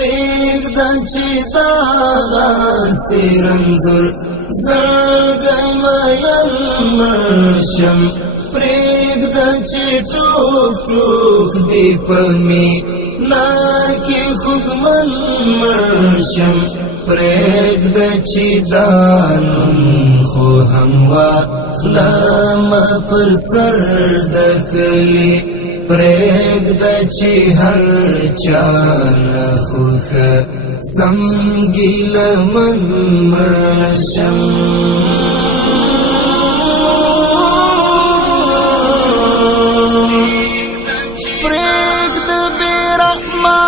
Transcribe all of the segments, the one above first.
پرېږده چې دغه رنځور زړګی مین مړ شم پرېږده چې ټوک ټوک دې په مینا کې خوږمن مړ شم پرېږده چې دا نوم خو هم واخلم پر سر د کلي پرېږده چې هر چا نه خوښه سم ګیلمن مړ شم پرېږده بې رحمه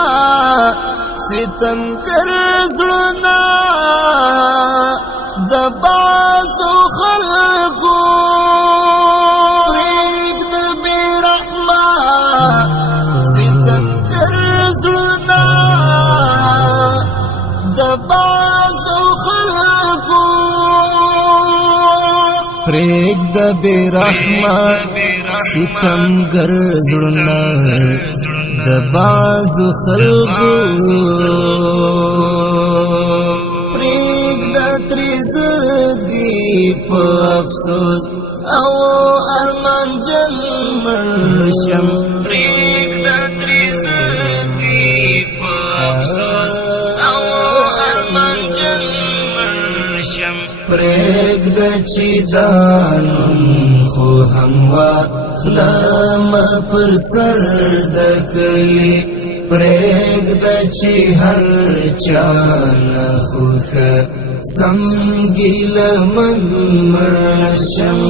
ستمګر زړونه د بعضو خلکو پرېږده بې رحمه ستمګر زړونه د بعضو خلکو پرېږده بې رحمه ستمګر زړونه د بعضو خلکو پرېږده ترې زدي په افسوس او ارمانجن مړ شم پرېږده ترې زدي په افسوس او ارمانجن مړ شم پرېږده چې دا نوم خو هم واخلم پر سر د کلي پرېږده چې هر چا نه خوښه سم ګیلمن مړ شم